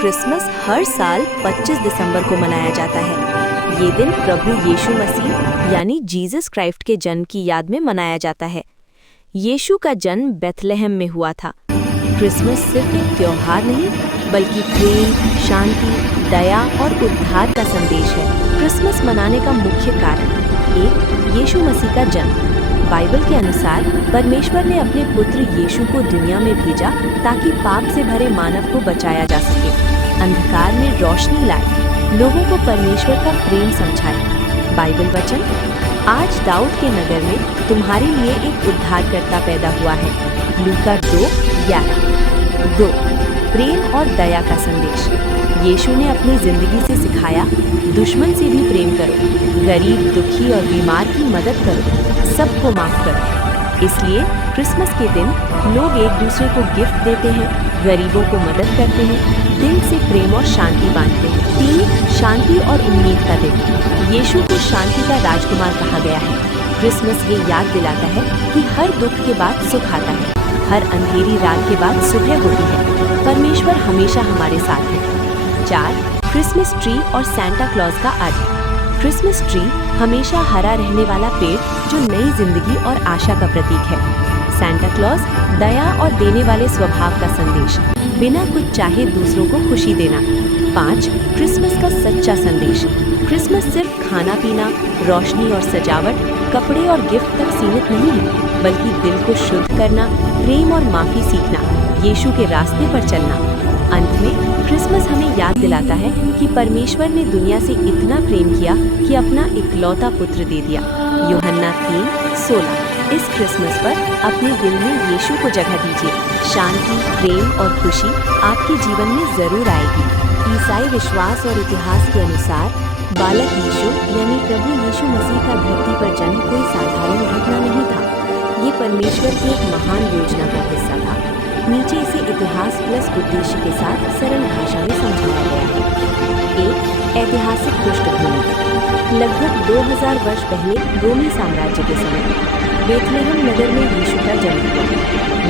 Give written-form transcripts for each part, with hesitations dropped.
Christmas हर साल 25 दिसंबर को मनाया जाता है। ये दिन प्रभु यीशु मसीह यानी जीसस क्राइस्ट के जन्म की याद में मनाया जाता है। यीशु का जन्म बेथलेहम में हुआ था। क्रिसमस सिर्फ एक त्योहार नहीं, बल्कि प्रेम, शांति, दया और उद्धार का संदेश है। क्रिसमस मनाने का मुख्य कारण एक, यीशु मसीह का जन्म। बाइबल के अनुसार परमेश्वर ने अपने पुत्र यीशु को दुनिया में भेजा ताकि पाप से भरे मानव को बचाया जा सके, अंधकार में रोशनी लाए, लोगों को परमेश्वर का प्रेम समझाए। बाइबल वचन, आज दाऊद के नगर में तुम्हारे लिए एक उद्धारकर्ता पैदा हुआ है। लूका 2:11। 2, प्रेम और दया का संदेश। यीशु ने अपनी जिंदगी से सिखाया, दुश्मन से भी प्रेम करो, गरीब, दुखी और बीमार की मदद करो, सबको माफ करो। इसलिए क्रिसमस के दिन लोग एक दूसरे को गिफ्ट देते हैं, गरीबों को मदद करते हैं, दिल से प्रेम और शांति बांटते हैं। 3, शांति और उम्मीद का दिन। यीशु को शांति का राजकुमार कहा गया है। क्रिसमस ये याद दिलाता है कि हर दुख के बाद सुख आता है, हर अंधेरी रात के बाद सुबह होती है। परमेश्वर हमेशा हमारे साथ है। 4, क्रिसमस ट्री और सांता क्लॉज का अर्थ। क्रिसमस ट्री हमेशा हरा रहने वाला पेड़ जो नई जिंदगी और आशा का प्रतीक है। सांता क्लॉज दया और देने वाले स्वभाव का संदेश, बिना कुछ चाहे दूसरों को खुशी देना। 5, क्रिसमस का सच्चा संदेश। क्रिसमस सिर्फ खाना पीना, रोशनी और सजावट, कपड़े और गिफ्ट तक सीमित नहीं है, बल्कि दिल को शुद्ध करना, प्रेम और माफी सीखना, यीशु के रास्ते पर चलना। अंत में क्रिसमस हमें याद दिलाता है कि परमेश्वर ने दुनिया से इतना प्रेम किया कि अपना इकलौता पुत्र दे दिया। यूहन्ना 3:16। इस क्रिसमस पर अपने दिल में यीशु को जगह दीजिए। शांति, प्रेम और खुशी आपके जीवन में जरूर आएगी। ईसाई विश्वास और इतिहास के अनुसार बालक यीशु यानी प्रभु यीशु मसीह का धरती पर जन्म कोई साधारण घटना नहीं था। ये परमेश्वर की एक महान योजना का हिस्सा था। नीचे इसे इतिहास प्लस उद्देश्य के साथ सरल भाषा में समझाया गया है। एक, ऐतिहासिक पृष्ठभूमि। लगभग 2000 वर्ष पहले रोमी साम्राज्य के समय बेथलेहम नगर में यीशु का जन्म हुआ।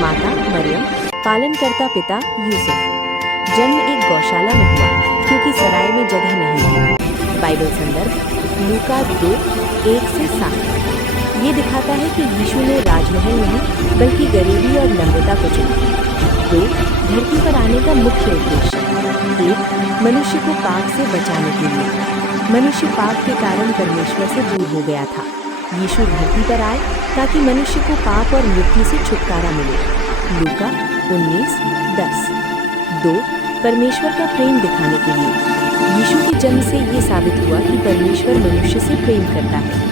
माता मरियम, पालनकर्ता पिता यूसुफ। जन्म एक गौशाला में हुआ क्योंकि सराय में जगह नहीं थी। बाइबल संदर्भ लूका 2:1-7। ये दिखाता है कि यीशु ने राजमहल नहीं बल्कि गरीबी और नम्रता को चुना। 2, धरती पर आने का मुख्य उद्देश्य। 1, मनुष्य को पाप से बचाने के लिए। मनुष्य पाप के कारण परमेश्वर से दूर हो गया था। यीशु धरती पर आए ताकि मनुष्य को पाप और मृत्यु से छुटकारा मिले। लूका 19:10। 2, परमेश्वर का प्रेम दिखाने के लिए। यीशु के जन्म से ये साबित हुआ कि परमेश्वर मनुष्य से प्रेम करता है।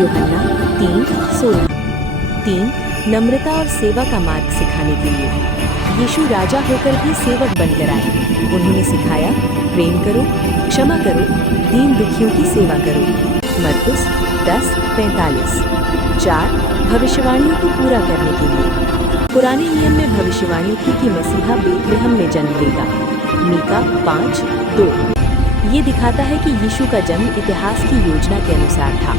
यूहन्ना 3:16। 3, नम्रता और सेवा का मार्ग सिखाने के लिए। यीशु राजा होकर भी सेवक बनकर आए। उन्होंने सिखाया, प्रेम करो, क्षमा करो, दीन दुखियों की सेवा करो। मरकुस 10:45। 4, भविष्यवाणियों को पूरा करने के लिए। पुराने नियम में भविष्यवाणी थी कि मसीहा बेथलेहम में जन्म लेगा। मीका 5:2। ये दिखाता है कि यीशु का जन्म इतिहास की योजना के अनुसार था।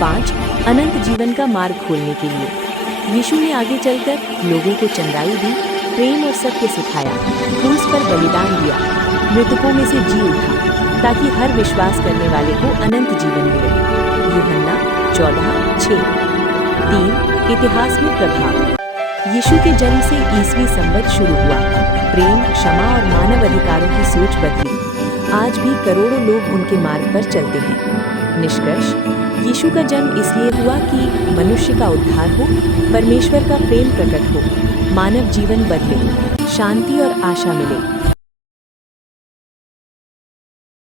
5, अनंत जीवन का मार्ग खोलने के लिए। यीशु ने आगे चलकर लोगों को चंगाई दी, प्रेम और सत्य सिखाया, क्रूस पर बलिदान दिया, मृतकों में से जी उठा ताकि हर विश्वास करने वाले को अनंत जीवन मिले। यूहन्ना 14:6। 3, इतिहास में प्रभाव। यीशु के जन्म से ईसवी संवत शुरू हुआ। प्रेम, क्षमा और मानव अधिकारों की सोच बदली। आज भी करोड़ों लोग उनके मार्ग पर चलते हैं। निष्कर्ष, यीशु का जन्म इसलिए हुआ कि मनुष्य का उद्धार हो, परमेश्वर का प्रेम प्रकट हो, मानव जीवन बदले, शांति और आशा मिले।